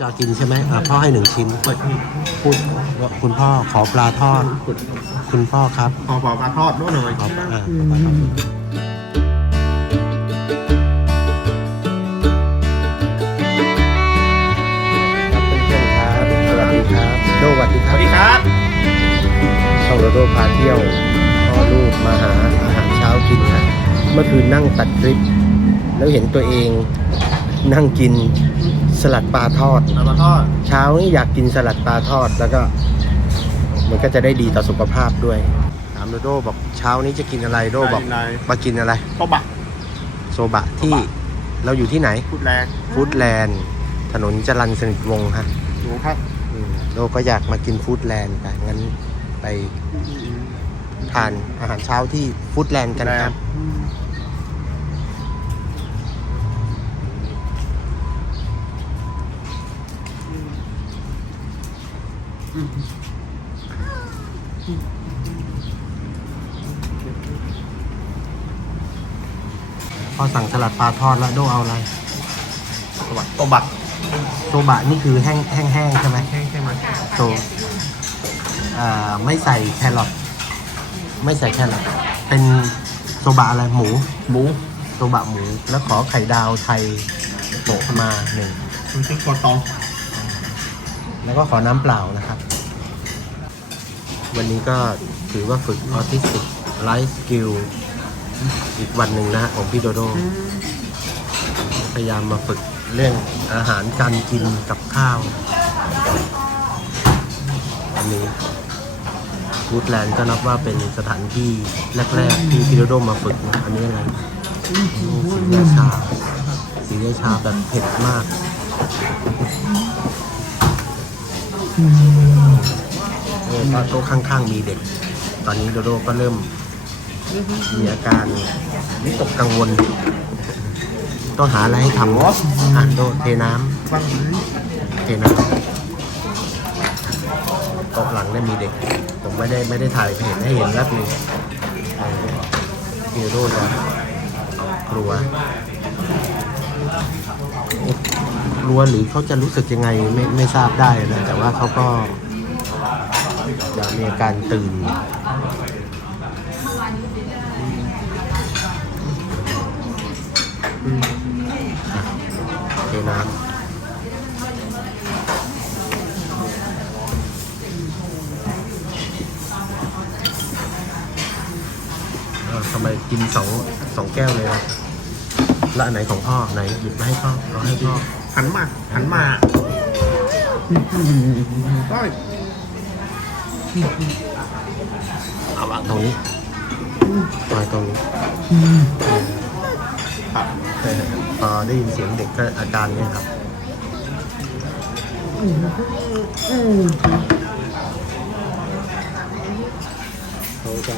จะกินใช่ไหมอะพ่อให้หนึ่งชิ้นเปิดที่พูดว่าคุณพ่อขอปลาทอดขุดคุณพ่อครับพอพอปลาทอดด้วยหน่อยขออ่าขอปลาทอดครับเพื่อนๆครับสวัสดีครับโดสวัสดีคสรับวัสดีครับช่องโรโดพาเที่ยวพ่อลูกมาหาอาหารเช้ากินครับเมื่อคืนนั่งตัดคลิป แล้วเห็นตัวเองนั่งกิน สลัดปลาทอดปลาทอดเช้านี้อยากกินสลัดปลาทอดแล้วก็ มันก็จะได้ดีต่อสุขภาพด้วยถามโดโดบอกเช้านี้จะกินอะไรโดบอกนายมากินอะไร ข้าวบัก โซบะที่โซบเราอยู่ที่ไหนพูดแรงฟู้ดแลนด์ถนนจรัญสนิทวงศ์ฮะหนูครับอืมโดก็อยากมากินฟู้ดแลนด์ไปงั้นไปทานอาหารเช้าที่ฟู้ดแลนด์กันครับ พอสั่งสลัดปลาทอดแล้วโดเอาอะไรข้าวบักข้าวบักโซบะนี่คือแห้งแห้งแห้งใช่ไหมแห้งใช่ไหมโซอ่าไม่ใส่แครอทไม่ใส่แครอทเป็นโซบะอะไรหมู หมูโซบะหมู แล้วขอไข่ดาวไทยโปะมาหนึ่งคุณติ๊กโคตอง แล้วก็ขอน้ำเปล่านะครับ วันนี้ก็ถือว่าฝึกออทิสติกไลฟ์สกิลอีกวันหนึ่งนะของพี่โดโด พยายามมาฝึกเรื่องอาหารการกินกับข้าว อันนี้วูดแลนด์ก็นับว่าเป็นสถานที่แรกๆที่พี่โดโดมาฝึกนะอันนี้อะไรสีราชาสีราชาแบบเผ็ดมาก เออก็โต๊ะข้างๆมีเด็ก ตอนนี้โดโดก็เริ่มมีอาการวิตกกังวล ต้องหาอะไรให้ทำอะโดเทน้ำบ้างไหมเทน้ำโต๊ะหลังเนี่ยมีเด็ก ผมไม่ได้ไม่ได้ถ่ายไปเห็นให้เห็นแป๊บหนึงฮีโร่จะกลัว ก ลัวหรือเขาจะรู้สึกยังไงไม่ไม่ทราบได้นะแต่ว่าเขาก็จะมีอาการตื่นเทน้ำทำไมกินสองสองแก้วเลยนะล้วอันไหนของพ่อไหนหยิบมาให้พ่อเอาให้พ่อ หันมา หันมาได้เอาวางตรงนี้วางตรงนี้ครับเออพอได้ยินเสียงเด็กก็อาการเนี้ยครับเขาจะ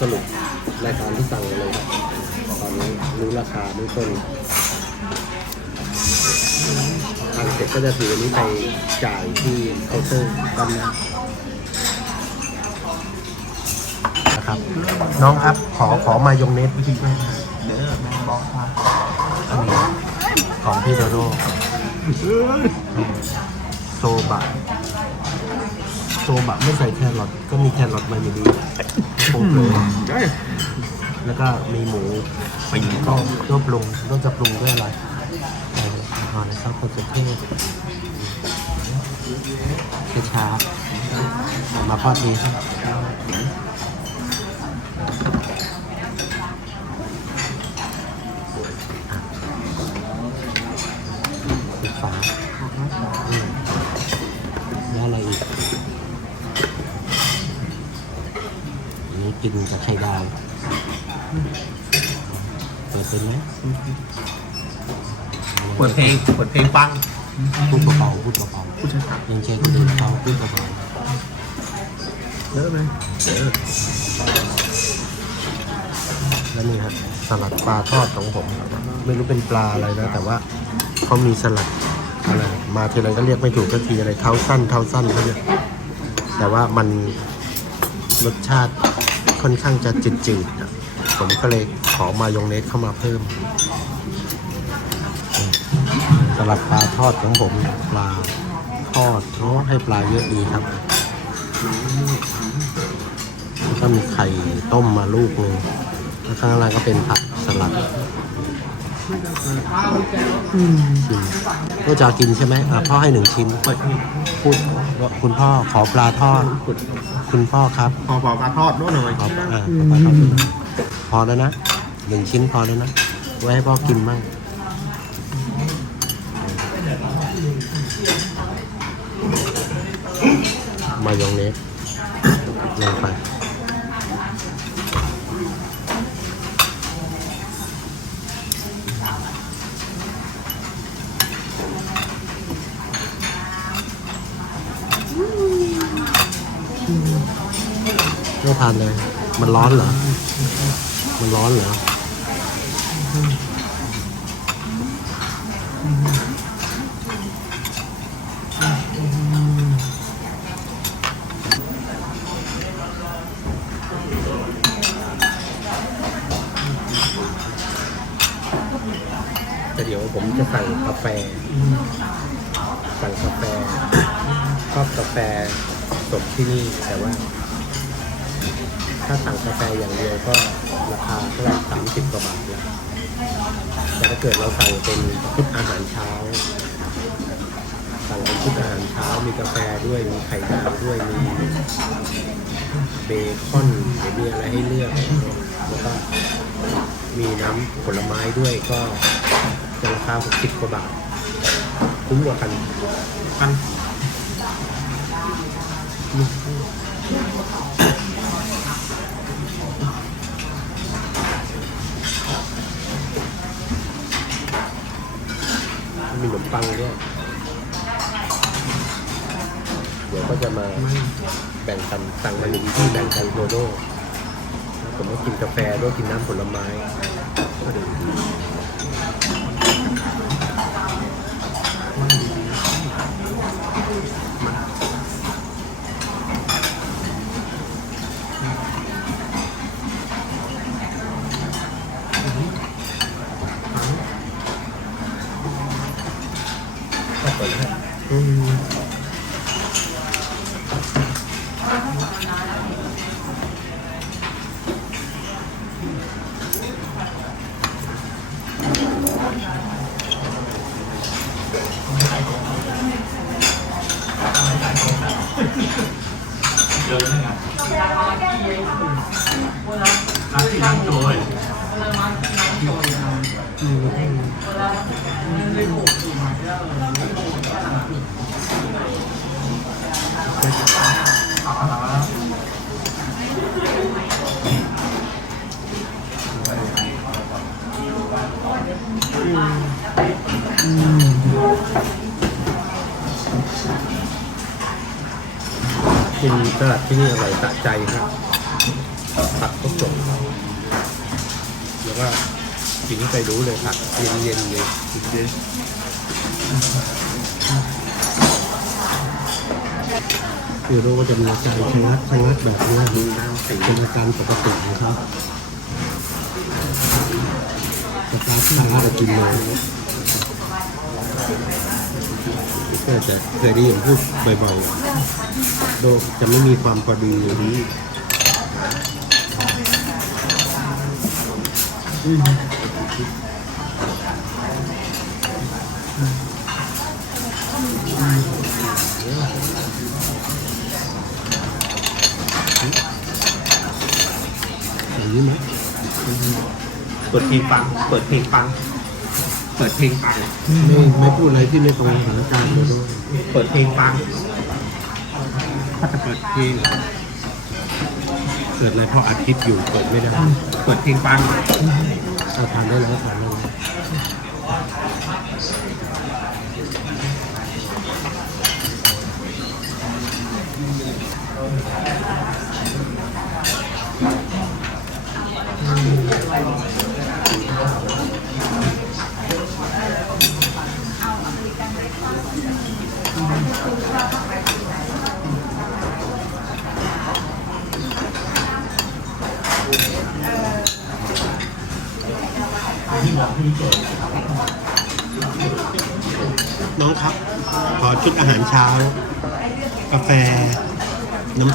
สรุปรายการที่สั่งกันเลยครับ ตอนนี้รู้ราคาเบื้องต้น ทานเสร็จก็จะถืออันนี้ไปจ่ายที่เคาน์เตอร์ด้านหน้านะครับ น้องครับขอขอมายองเนสวิธีด้วยนะเด้อแม่บอกมาอันนี้ของพี่โดโดโซบะโซบะไม่ใส่แครอทก็มีแครอทมาอยู่ดีปรุงเลยได้แล้วก็มีหมูปีก็ก็ปรุงก็จะปรุงด้วยอะไรเอ่ออาหารนะครับคนสุเทศช้าๆมาพอดีครับปิดฝาอืมแล้วอะไรอีกอันนี้กินกับไข่ดาว เปิดเป็นไหม เปิดเพลงเปิดเพลงฟังพูดเบาๆพูดเบาพูดช้าๆยังใช้คนอื่นเขาพูดเบาๆเด้อไหมเด้อๆแล้วนี่ครับสลัดปลาทอดของผมไม่รู้เป็นปลาอะไรนะ แต่ว่าเขามีสลัดอะไรมาทีไรก็เรียกไม่ถูกก็ทีอะไรเท้าสั้นเท้าสั้นเขาเนี่ยแต่ว่ามันรสชาติค่อนข้างจะจืดๆอะผมก็เลยขอมายองเนสเข้ามาเพิ่มส ลัดปลาทอดของผมปลาทอดโอ้ให้ปลาเยอะดีครับแล้วก็มีไข่ต้มมาลูกหนึงแล้วข้างล่างก็เป็นผักสลัดชิมก็จะกินใช่ไหมอะพ่อให้หนึ่งชิ้นพูดว่าคุณพ่อขอปลาทอด คุณพ่อครับพอปอปลาทอดด้วยหน่อยขออ่าขอปลาทอดด้วยนะพอแล้วนะหนึ่งชิ้นพอแล้วนะ ไว้ให้พ่อกินมั่งายองเนสลงไปไม่ทานเลย มันร้อนเหรอ มันร้อนเหรอ แต่เดี๋ยวผมจะสั่งกาแฟ สั่งกาแฟชอบกาแฟสดที่นี่แต่ว่า ถ้าสั่งกาแฟอย่างเดียวก็ราคาเท่าไหร่สามสิบกว่าบาทแล้วแต่ถ้าเกิดเราสั่งเป็นชุดอาหารเช้า สั่งเป็นชุดอาหารเช้ามีกาแฟด้วยมีไข่ดาวด้วยมีเบคอนหรือมีอะไรให้เลือกแล้วก็มีน้ำผลไม้ด้วยก็ จะราคา60กว่าบาท คุ้มกว่ากันกันมีขนมปังด้วยเดี๋ยวก็จะมาแบ่งกันสั่งมาหนึ่งที่แบ่งกันโดโด้ผมก็กินกาแฟด้วยกินน้ำผลไม้ก็ดี Uh-huh. กินสลัดที่นี่อร่อยสะใจครับผักก็สดแล้วก็กินไปรู้เลยผักเย็นๆเลยเย็นคือโรคก็จะมีอาการชะงักชะงักแบบนี้มีน้ำสีเป็นอาการปกตินะครับสตาร์ทช้าจะกินเลย ก็จะเคยได้ยินพูดบ่อยๆโรคจะไม่มีความพอดีอยู่นี้อย่างนี้ไหมเปิดเพลงฟัง เปิดเพลงฟัง ปิดเพลงฟังไม่ไม่พูดอะไรที่ไม่ตรงสถานการณ์เลยด้วยเปิดเพลงฟังถ้าจะเปิดเพลงเกิดอะไรเพราะอาทิตย์อยู่เปิดไม่ได้เปิดเพลงฟังเอาทานได้แล้วทานได้แล้วน้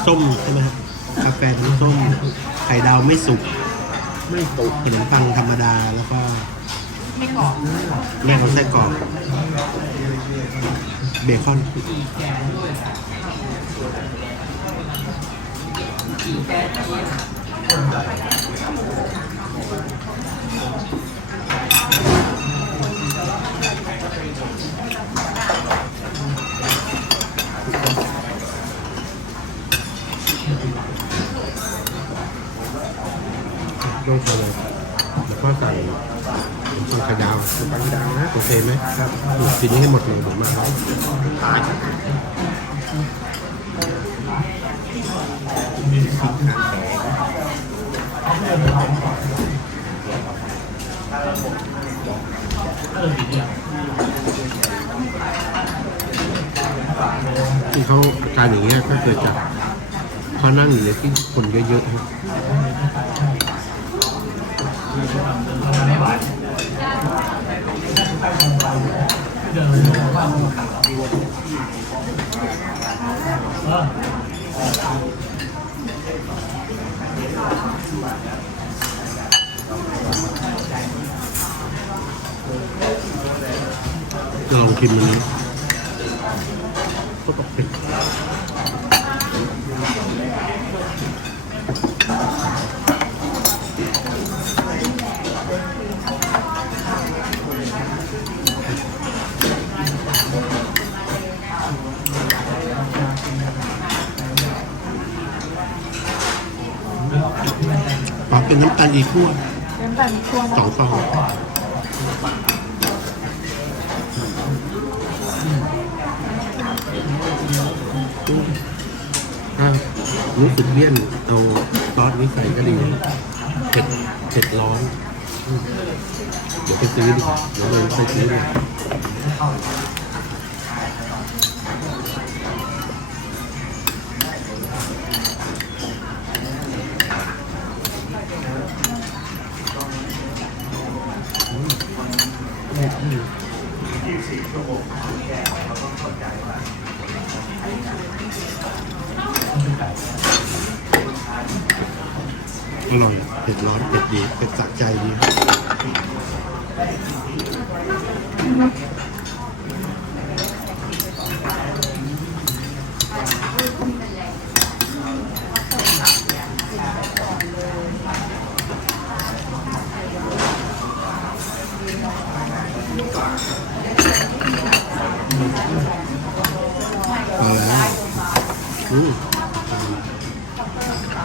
ส้มใช่ไหมครับกาแฟน้ำส้มไข่ดาวไม่สุกไม่สุกขนมปังธรรมดาแล้วก็ไม่กรอบแม่เขาไส้กรอกเบคอน ต้องทำอะไรแล้วก็ใส่ขนมปังไข่ดาวขนมปังไข่ดาวนะโอเค ไหมครับกินนี้ให้หมดเลยผมมาที่เขาอาการอย่างเงี้ยก็เกิดจากเขานั่งอยู่ในที่คนเยอะๆ เรับลองชินมันนะ เป็นน้ำตาลอีกั่วน้ำตาลคั่วสองฟองถ้ารู้สึกเลี่ยนเอาซอสนี้ใส่ก็ดีเผ็ดเผ็ดร้อนอืมเดี๋ยวไปซื้อดีกว่าเดี๋ยวเลยไปซื้อดีกว่า อร่อยเผ็ดร้อนเผ็ดดีเผ็ดสะใจดีครับ อืม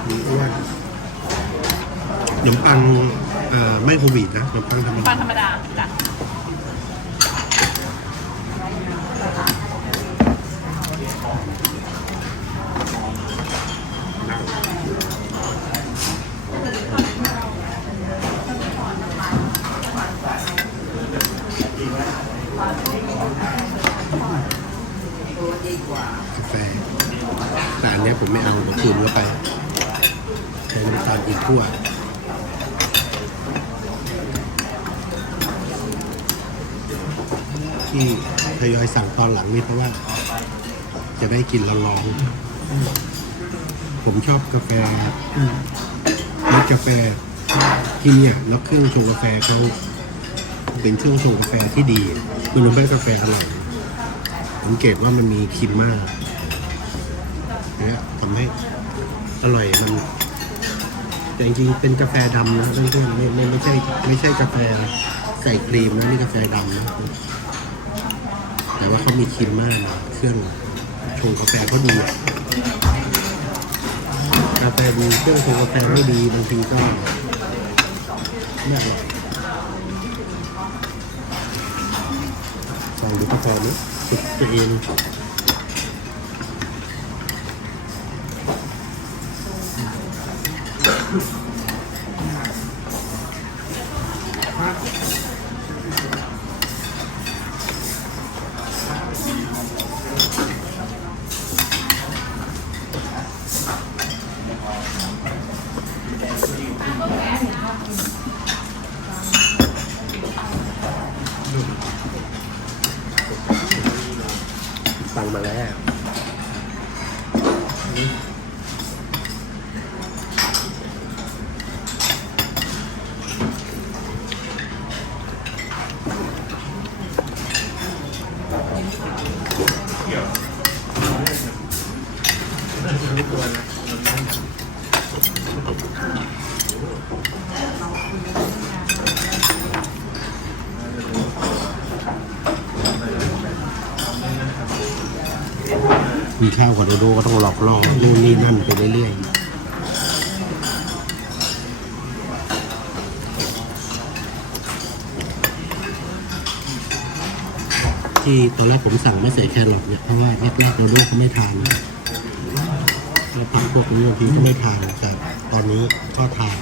มีอ้วนขนมปังเอ่อไม่โควิดนะขนมปังธรรมปลาดาธรรมดาจ้ะ กาแฟแต่อันเนี้ยผมไม่เอาผมคืนเข้าไปใช้น้ำตาลอีกขั้ว ที่ทยอยสั่งตอนหลังนี่เพราะว่า จะได้กินร้อนๆผมชอบกาแฟรสกาแฟที่เนี่ยแล้วเครื่องชงกาแฟเขาเป็นเครื่องชงกาแฟที่ดีคุณรู้ไหมกาแฟอร่อยสังเกตว่ามันมีครีมมากเนี่ยทำให้อร่อยมันแต่จริงๆเป็นกาแฟดำนะเพื่อนๆไม่ไม่ไม่ใช่ไม่ใช่กาแฟใส่ครีมนะนี่กาแฟดำนะ แต่ว่าเขามีครีมมากนะเครื่องชงกาแฟเขาดีกาแฟดีเครื่องชงกาแฟไม่ดีบางทีก็ไม่อร่อยลองดูกาแฟนี้สุดตัวเอง ข้าวกับโดโดก็ต้องหลอกล่อนู่นนี่นั่นไปเรื่อยๆที่ตอนแรกผมสั่งไม่ใส่แครอทเนี่ยเพราะว่าแรกๆโดโดเขาไม่ทานแล้วพักพวกนี้บางทีก็ไม่ทานแต่ตอนนี้ก็ทาน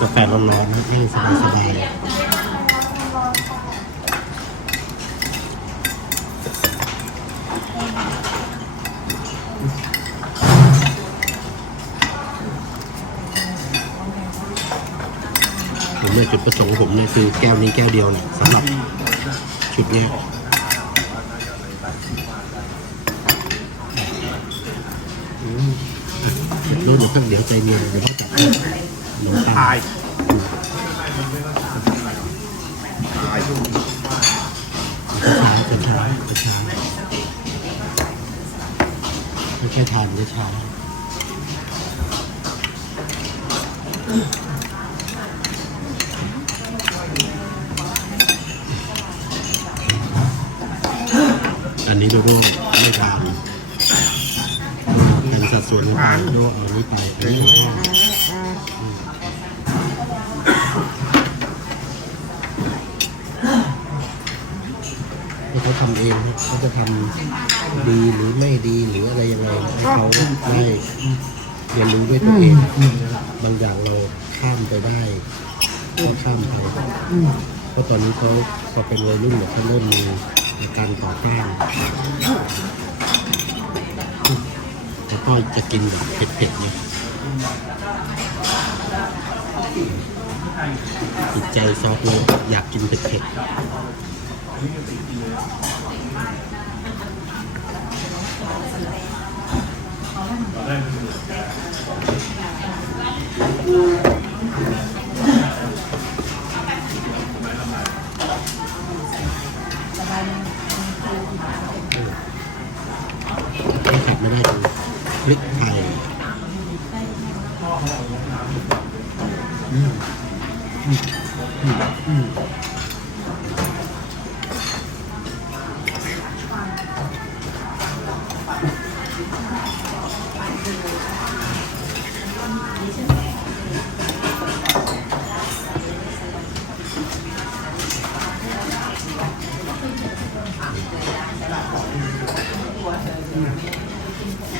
กาแฟร้อนๆให้สบายสบายผมเนี่ยจุดประสงค์ของผมเนี่ยคือแก้วนี้แก้วเดียวเนี่ยสำหรับชุดเนี้ยอืมเสร็จแล้วเดี๋ยวเพิ่งเดี๋ยวใจเย็นเดี๋ยวต้องจับ ให้ขนมปังทายทายช้าๆช้าๆช้าๆไม่ใช่ทานช้าอันนี้ดูดูไม่ทานเป็นสัดส่วนของการดูเอานี้ไปอันนี้ของพ่อให้เขา ทำเองเขาจะทำดีหรือไม่ดีหรืออะไรยังไงให้เขาได้เรียนรู้ด้วยตัวเอง บางอย่างเราข้ามไปได้ก็ข้ามไปเพราะตอนนี้เขาพอเป็นวัยรุ่นเนี่ยเขาเริ่มมีอาการต่อต้านแล้วก็จะกินแบบเผ็ดๆเนี่ยจิตใจซอฟเลยอยากกินเผ็ดๆ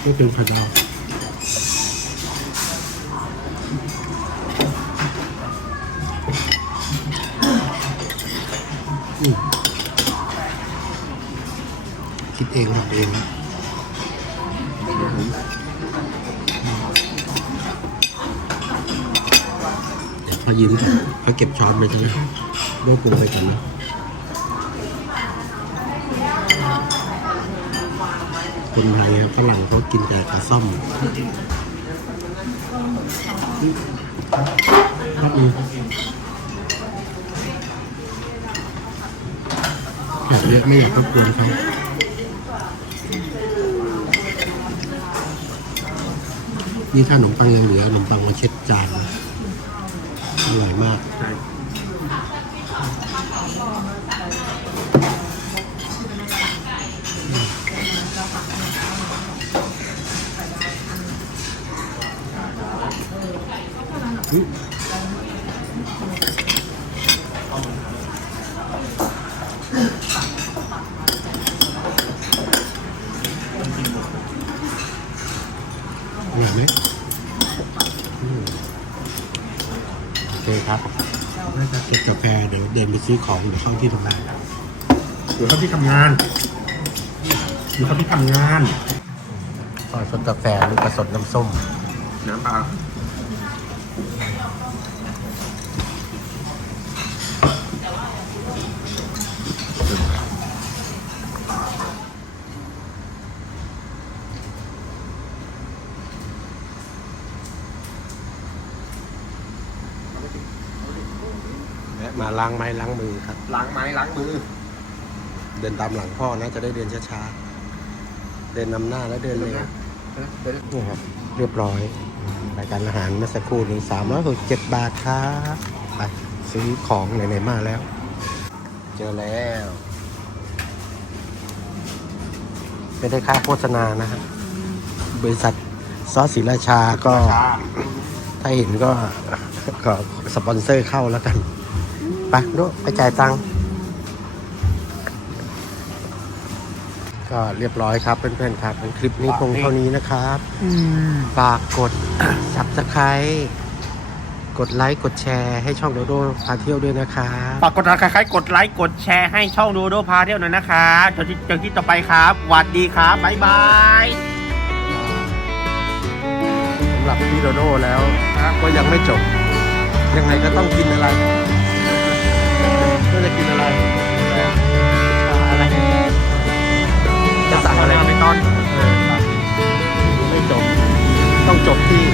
นี่เป็นผัดดาวคิดเองทำเองเดี๋ยวพอยิ้มเขาเก็บช้อนไปใช่ไหมด้วยปรุงไปก่อนนะ คนไทยครับฝรั่งเขากินแต่กระซ่อมครับอืมแขกเยอะไม่อยากรบกวนเขานี่ถ้าขนมปังยังเหลือขนมปังมาเช็ดจานอร่อยมาก ใช่ อืมอร่อยไหมอืมโอ เคครับเก็บกาแฟเดี๋ยวเดินไปซื้อของเดี๋ยวเข้าที่ทำงานหรือเขาที่ทำงานอยู่เขาที่ทำงานก็สดกาแฟหรือกระสดน้ำส้ม น้ำปลา และมาล้างไม้ล้างมือครับ ล้างไม้ล้างมือ เดินตามหลังพ่อนะจะได้เดินช้าๆ เดินนำหน้าแล้วเดินเร็วนี่ครับเรียบร้อยรายการอาหารเมื่อสักครู่นี้สามร้อยหกเจ็ดบาทครับไปซื้อของไหนๆมาแล้ว เจอแล้วไม่ได้ค่าโฆษณานะฮะบริษัทซอสศรีราชาก็ ถ้าเห็นก็ก็สปอนเซอร์เข้าแล้วกัน ไปดูไปจ่ายตังค์ก็เรียบร้อยครับเพื่อนๆครับคลิปนี้คงเท่านี้นะครับฝากกด subscribe กดไลค์กดแชร์ให้ช่องโดโดพาเที่ยวด้วยนะครับฝากกดติดตามกดไลค์กดแชร์ให้ช่องดูโดพาเที่ยวหน่อยนะครับจนที่จนที่ต่อไปครับสวัสดีครับบ๊ายบายสำหรับพี่โดโดแล้วก็ยังไม่จบ ยังไงก็ต้องกินอะไรก็ จะกินอะไรอะไรจะสั่งอะไรไม่ต้องไม่จบ ต้องจบที่